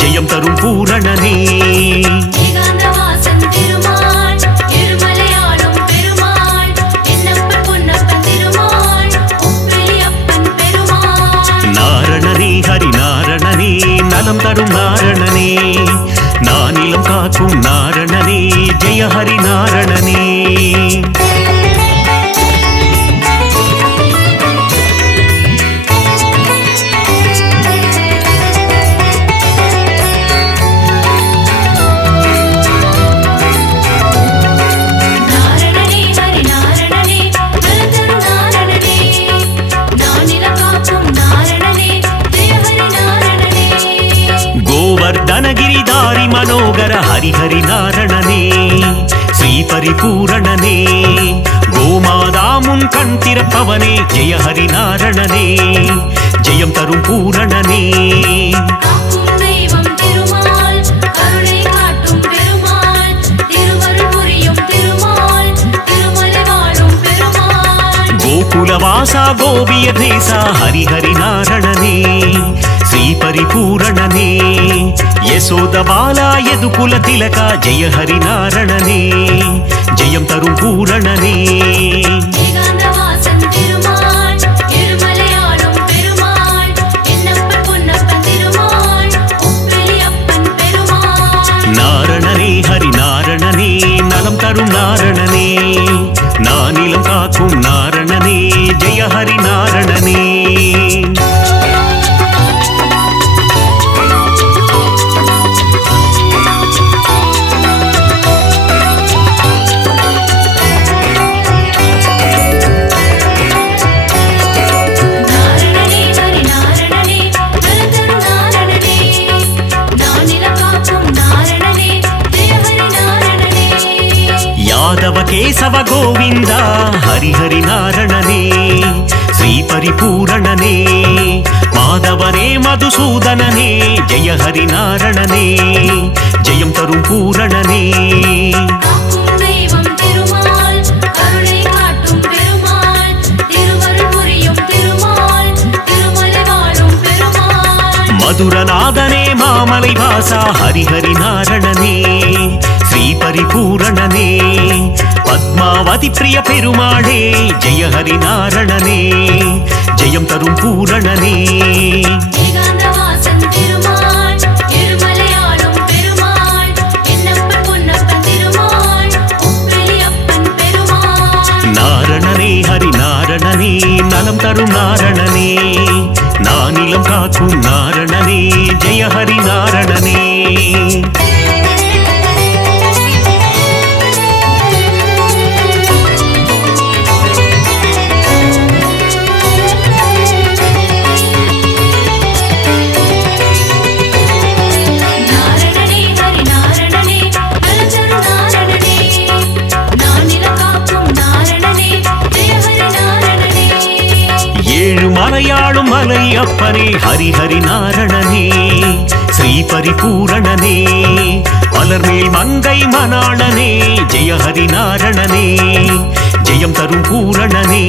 ஜெயம் தரும் பூரணனே நாரணனே ஹரி நாரணனே நலம் தரும் நாரணனே நானிலம் காக்கும் நாரணனே ஜெய ஹரி நாரணனே கோவர்தனகிரிதாரி மனோகர ஹரிஹரி நாரணனே ஸ்ரீ பரிபூரணனே கோமாதாமுன் கண் திறப்பவனே ஜெய ஹரி நாரணனே ஜெயம் தரும் பூரணனே கோகுலவாசா கோபிய தேசா ஹரிஹரி நாரணனே ஸ்ரீ பரிபூரணனே யசோத பாலா யதுகுல திலகா ஜெய ஹரி நாரணனே ஜெயம் தரும் பூரணனே நாரணனே ஹரி நாரணனே நலம் தரும் நாரணனே நானிலம் காக்கும் நாரணனே ஜெய ஹரி நாரணனே யாதவ கேசவ கோவிந்தா ஹரிஹரி நாரணனே ஸ்ரீ பரிபூரணனே மாதவனே மதுசூதனனே ஜெய ஹரி நாரணனே ஜெயம் தரும் பூரணனே மதுரநாதனே மாமலை வாசா ஹரிஹரி நாரணனே ஸ்ரீ பரிபூரணனே பத்மாவதி பிரிய பெருமாளே ஜெய ஹரி நாரணனே ஜெயம் தரும் பூரணனே நாரணனே ஹரி நாரணனே நலம் தரும் நாரணனே நானிலம் காக்கும் நாரணனே ஜெய ஹரி நாரணனே மலையாளும் மலை அப்பனே ஹரிஹரி நாரணனே ஸ்ரீ பரிபூரணனே மலர்மேல் மங்கை மணாளனே ஜெய ஹரி நாரணனே ஜெயம் தரும் பூரணனே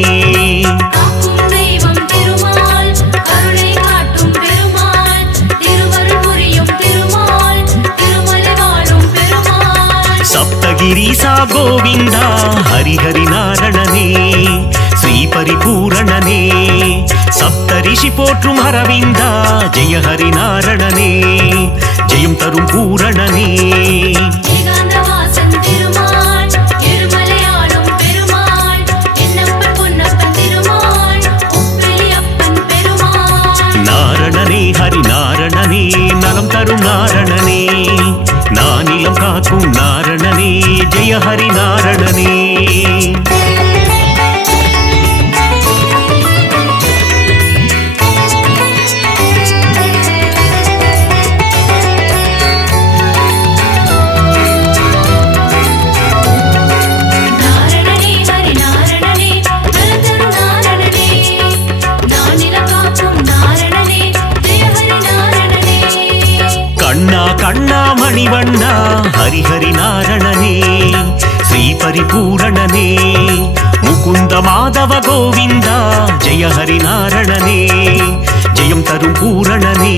சப்தகிரீசா கோவிந்தா ஹரிஹரி நாரணனே ஸ்ரீ பரிபூரணனே சப்தரிஷி போற்றும் அரவிந்தா ஜெய ஹரி நாரணனே ஜெயம் தரும் பூரணனே நாரணனே ஹரி நாரணனே நலம் தரும் நாரணனே நானிலம் காக்கும் நாரணனே ஜெய ஹரி நாரணனே ஹரிஹரி நாரணனே ஸ்ரீ பரிபூரணனே முகுந்த மாதவ கோவிந்தா ஜெய ஹரி நாரணனே ஜெயம் தரும் பூரணனே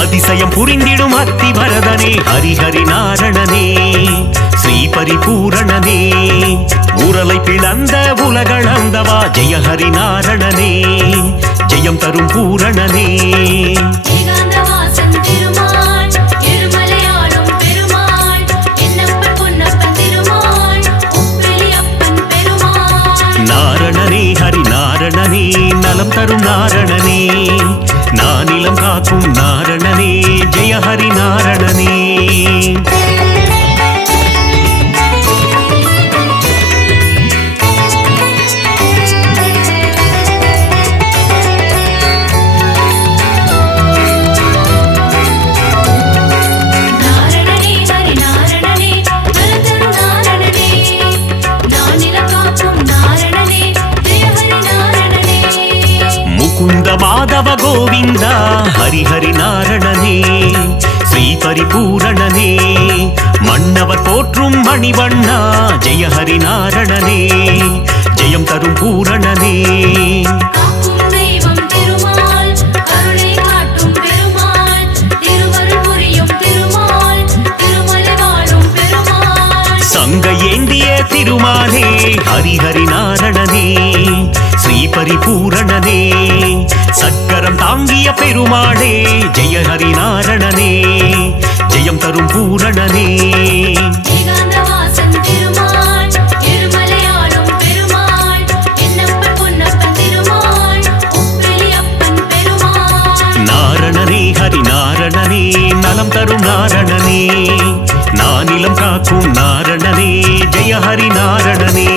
அதிசயம் புரிந்திடும் அத்திவரதனே ஹரிஹரி நாரணனே ஸ்ரீ பரிபூரணனே உரலை பிளந்த உலகளந்தவா ஜெய ஹரி நாரணனே ஜெயம் தரும் பூரணனே நாரணனே ஹரி நாரணனே நலம் தரும் நாரணனே நானிலம் காக்கும் நாரணனே ஜெய ஹரி நாரணனே முகுந்த மாதவ கோவிந்தா ஹரிஹரி நாரணனே ஸ்ரீ பரிபூரணனே மன்னவர் போற்றும் மணிவண்ணா ஜெய ஹரி நாரணனே ஜெயம் தரும் பூரணனே சங்க ஏந்திய திருமாலே ஹரிஹரி நாரணனே ஸ்ரீ பரிபூரணனே சக்கரம் தாங்கிய பெருமாளே ஜெய ஹரி நாரணனே ஜெயம் தரும் பூரணனே நாரணனே ஹரி நாரணனே நலம் தரும் நாரணனே நானிலம் காக்கும் நாரணனே ஜெய ஹரி நாரணனே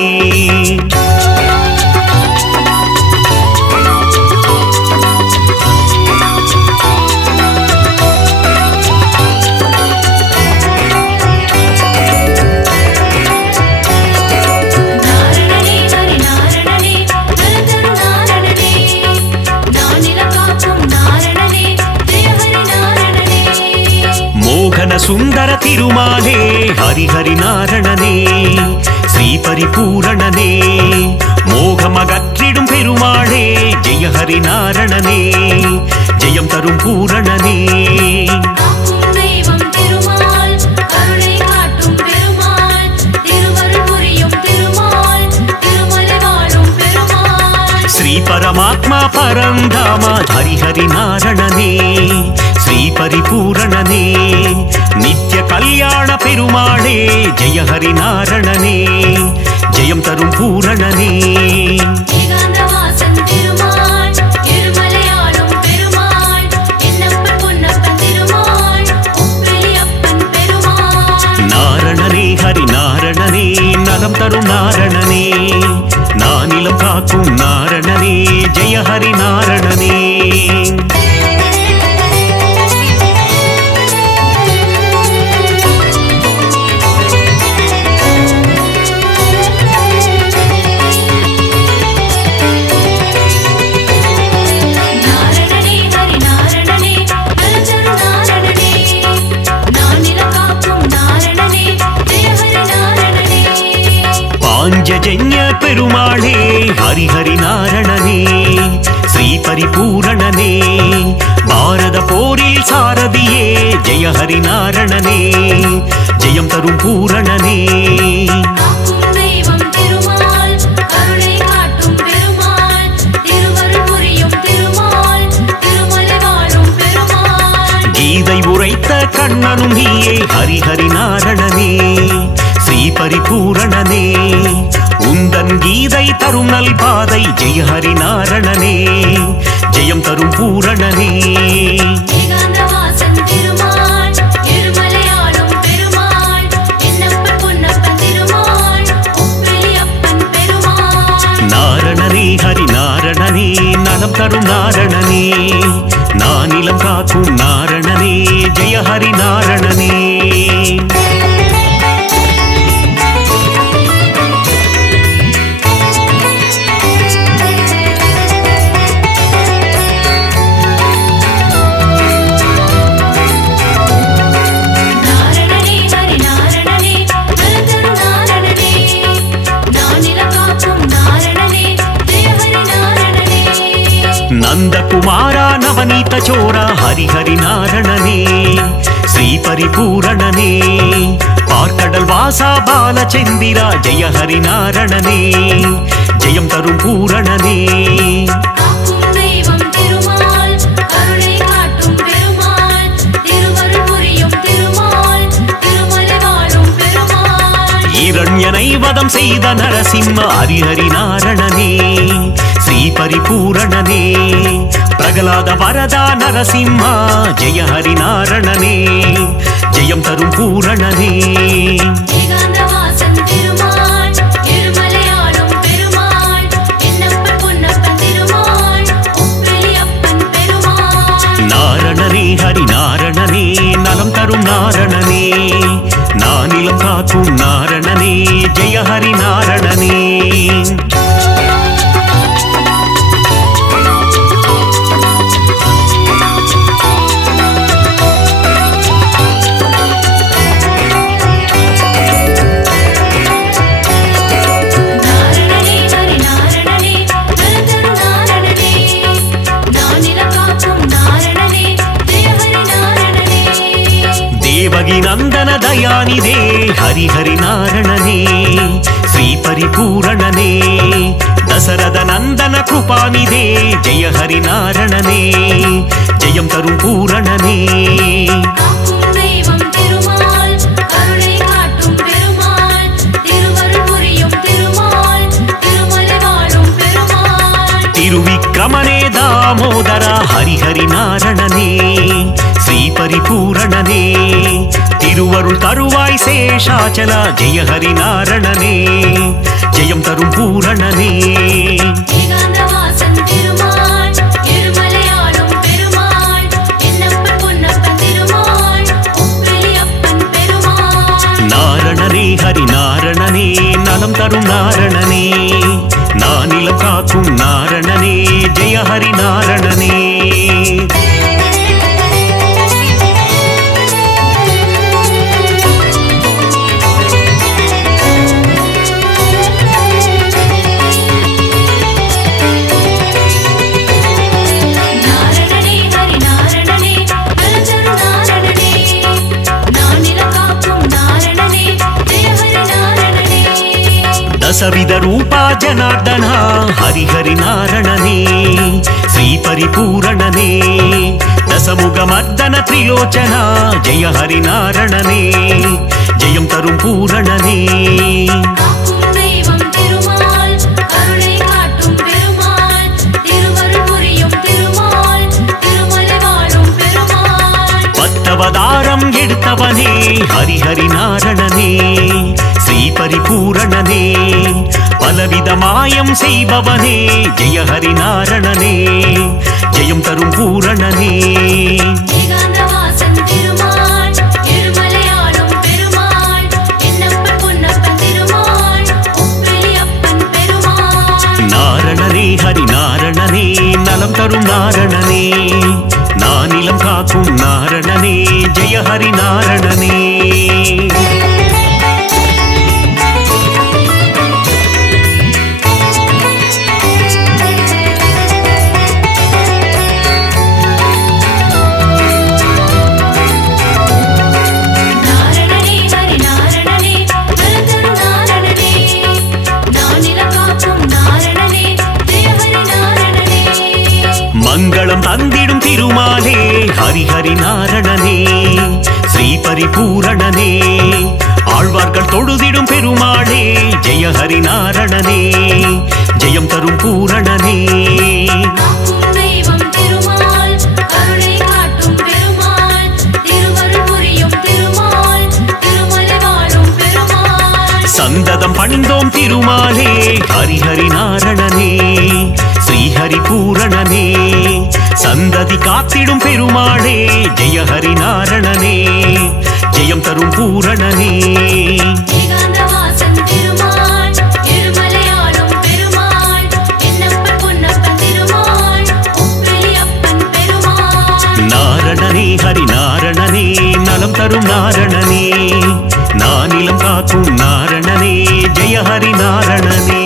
சுந்தர திருமாலே ஹரிஹரி நாரணனே ஸ்ரீ பரிபூரணனே மோகமகற்றிடும் பெருமாளே ஜெய ஹரி நாரணனே ஜெயம் தரும் பூரணனே ஸ்ரீ பரமாத்மா பரந்தாமா ஹரிஹரி நாரணனே ஸ்ரீ பரிபூரணனே நித்ய கல்யாண பெருமாளே ஜெய ஹரி நாரணனே ஜெயம் தரும் பூரணனே நாரணனே ஹரி நாரணனே நலம் தரும் நாரணனே நானிலம் காக்கும் நாரணனே ஜெய ஹரி நாரணனே பாஞ்சஜன்ய பெருமாளே ஹரிஹரி நாரணனே ஸ்ரீ பரிபூரணனே பாரத போரில் சாரதியே ஜெய ஹரி நாரணனே ஜெயம் தரும் பூரணனே கீதை உரைத்த கண்ணனும் நீயே ஹரிஹரி நாரணனே ஸ்ரீ பரிபூரணனே உந்தன் கீதை தரும் நல் பாதை ஜெய ஹரி நாரணனே ஜெயம் தரும் பூரணனே நாரணனே ஹரி நாரணனே நலம் தரும் நாரணனே நானிலம் காக்கும் நாரணனே ஜெய ஹரி நாரணனே சோரா ஹரிஹரி நாரணனே ஸ்ரீ பரிபூரணனே பார்க்கடல் வாசா பாலச்சந்திரா ஜெய ஹரி நாரணனே ஜெயம் தரும் பூரணனே இரண்யனை வதம் செய்த நரசிம்ம ஹரிஹரி நாரணனே ஸ்ரீ பரிபூரணனே பிரகலாத வரதா நரசிம்மா ஜெய ஹரி நாரணனே ஜெயம் தரும் பூரணனே நாரணனே ஹரி நாரணனே நலம் தரும் நாரணனே நானிலம் காக்கும் நாரணனே ஜெய ஹரி நாரணனே தேவகி நந்தன தயாநிதே ஹரிஹரி நாரணனே ஸ்ரீ பரிபூரணனே தசரத நந்தன கிருபாநிதே ஜெய ஹரி நாரணனே ஜெயம் தரும் பூரணனே திருவிக்கிரமனே தாமோதரா ஹரிஹரி நாரணனே ஸ்ரீ பரிபூரணனே திருவருள் தருவாய் சேஷாச்சலா ஜெய ஹரி நாரணனே ஜெயம் தரும் பூரணனே நாரணனே ஹரி நாரணனே நலம் தரும் நாரணனே நானிலம் காக்கும் நாரணனே ஜெய ஹரி நாரணனே दशविध रूपा जनार्दना हरिहरि नारणने श्री परिपूरणने दशमुखमर्दन त्रिलोचना जय हरि नारणने जयं तरुं पूरणने பத்தவதாரம் எடுத்தவனே ஹரிஹரி நாரணனே ஸ்ரீ பரிபூரணனே பலவித மாயம் செய்பவனே ஜெய ஹரி நாரணனே ஜெயம் தரும் பூரணனே நாரணனே ஹரி நாரணனே நலம் தரும் நாரணனே நானிலம் காக்கும் நாரணனே ஜெய ஹரி நாரணனே மங்களம் தந்திடும் திருமாலே ஹரிஹரி நாரணனே ஸ்ரீ பரிபூரணனே ஆழ்வார்கள் தொழுதிடும் பெருமாளே ஜெய ஹரி நாரணனே ஜெயம் தரும் பூரணனே சந்ததம் பணிந்தோம் திருமாலே ஹரிஹரி நாரணனே ஸ்ரீஹரி பூரணனே சந்ததி காத்திடும் பெருமாளே ஜெய ஹரி நாரணனே ஜெயம் தரும் பூரணனே நாரணனே ஹரி நாரணனே நலம் தரும் நாரணனே நானிலம் காக்கும் நாரணனே ஜெய ஹரி நாரணனே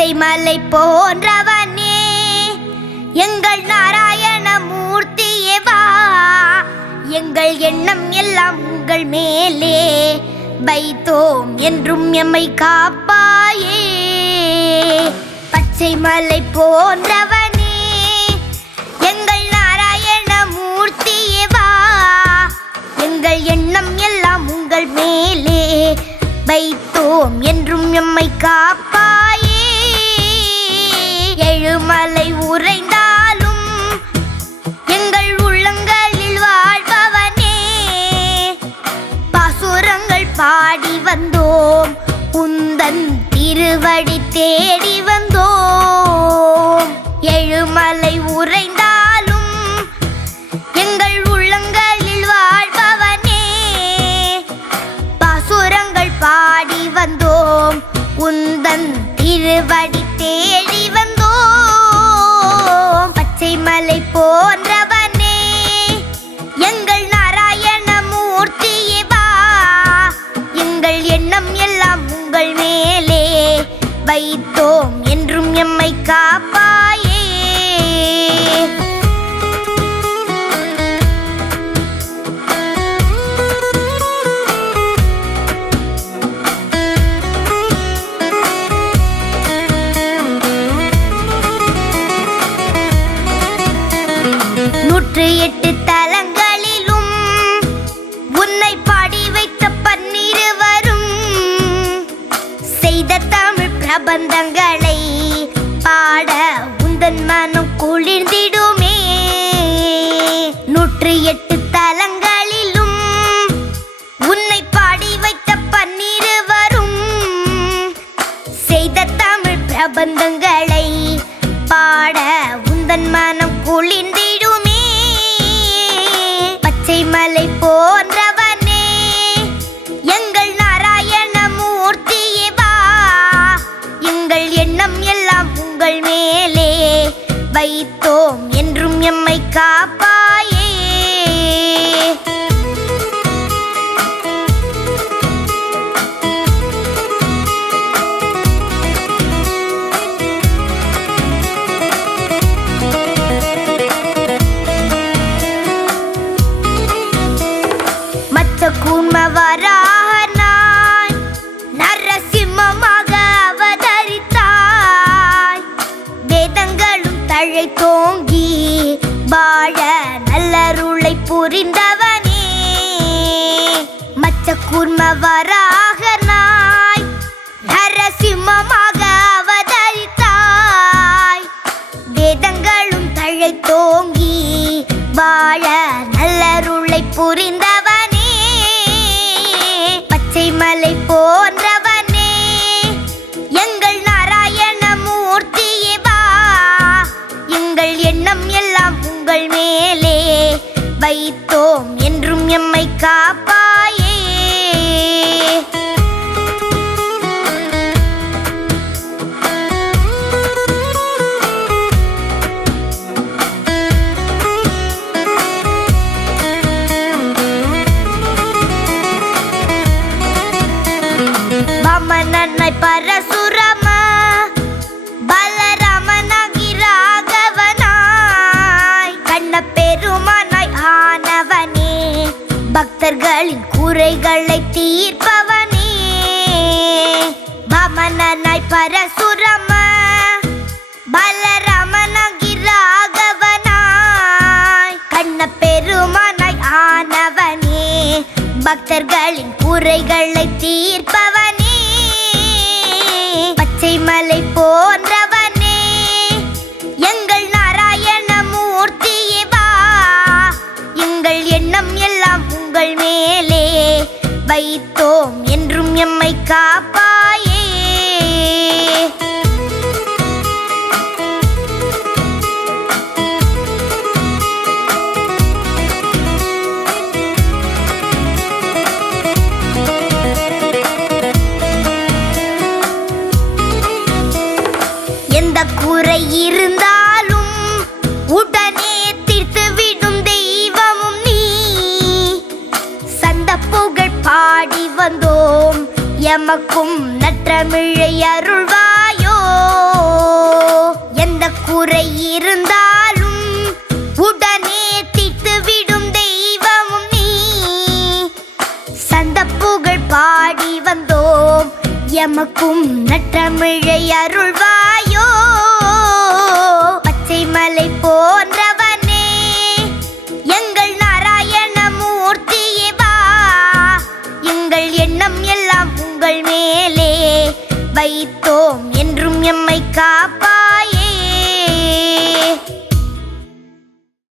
பச்சை மலை போன்றவனே எங்கள் நாராயண மூர்த்தியே வா, எங்கள் எண்ணம் எல்லாம் உங்கள் மேலே வைத்தோம் என்றும் எம்மை காப்பாயே. பச்சை மலை போன்றவனே எங்கள் நாராயண மூர்த்தியே வா, எங்கள் எண்ணம் எல்லாம் உங்கள் மேலே வைத்தோம் என்றும் எம்மை காப்பாயே. எழுமலை உறைந்தாலும் எங்கள் உள்ளங்களில் வாழ்பவனே, பாசுரங்கள் பாடி வந்தோம் உந்தன் திருவடி தேடி வந்தோம். எழுமலை உறைந்தாலும் எங்கள் உள்ளங்களில் வாழ்பவனே, பாசுரங்கள் பாடி வந்தோம் உந்தன் திருவடி தேடி வந்தோம். பச்சை மலை போன்றவனே எங்கள் நாராயண மூர்த்தியே வா, எங்கள் எண்ணம் எல்லாம் உங்கள் மேலே வைத்தோம் என்றும் எம்மை காப்பாயே. நூற்று எட்டு தலங்களிலும் உன்னை பாடி வைத்த பன்னிருவரும் செய்த தமிழ் பிரபந்தங்களை பாட உந்தன் மனம் குளிர்ந்திடுமே. நூற்று எட்டு தலங்களிலும் உன்னை பாடி வைத்த பன்னிருவரும் செய்த தமிழ் பிரபந்தங்களை பாட உந்தன் மனம் குளிர்ந்திடுமே. பச்சை மலை போன்றவனே எங்கள் நாராயண மூர்த்தியே வா, எங்கள் எண்ணம் எல்லாம் உங்கள் மேலே வைத்தோம் என்றும் எம்மை காப்பாயே. கூர்மவராகனாய் நரசிம்மமாக அவதரித்தாய், வேதங்களும் தழைத்தோங்கி வாழ நல்லருளை புரிந்தவனே. மச்ச கூர்மவராகனாய் நரசிம்மமாக அவதரித்தாய், வேதங்களும் தழைத்தோங்கி வாழ நல்லருளை புரிந்தவனே. பச்சை மலை போன்றவனே எங்கள் நாராயண மூர்த்தியே வா, எங்கள் எண்ணம் எல்லாம் உங்கள் மேலே வைத்தோம் என்றும் எம்மை காப்பாயே. வாமனனாய் பரசுரம பலராமனாகி ராகவனாய் கண்ணப்பெருமானாய் ஆனவனே, பக்தர்களின் குறைகளை தீர்ப்பவனே. வாமனனாய் பரசுரம பலராமனாகி ராகவனாய் கண்ணப்பெருமானாய் ஆனவனே, பக்தர்களின் குறைகளை தீர்ப்பவனே. பச்சை மலை போன்றவனே எங்கள் நாராயண மூர்த்தியே வா, எங்கள் எண்ணம் எல்லாம் உங்கள் மேலே வைத்தோம் என்றும் எம்மை காப்பாயே. எந்த குறை இருந்தாலும் உடனே தீர்த்துவிடும் தெய்வமும் நீ, சந்த புகழ் பாடி வந்தோம் எமக்கும் நற்றமிழை அருள்வாயோ. குறை இருந்தாலும் உடனே தீர்த்துவிடும் தெய்வமும் நீ. சந்த புகழ் பாடி வந்தோம் எமக்கும் நற்றமிழை அருள்வாயோ. பச்சை மலை போன்றவனே எங்கள் நாராயணமூர்த்தியே வா. எங்கள் எண்ணம் எல்லாம் உங்கள் மேலே வைத்தோம் என்றும் எம்மை காப்பாயே.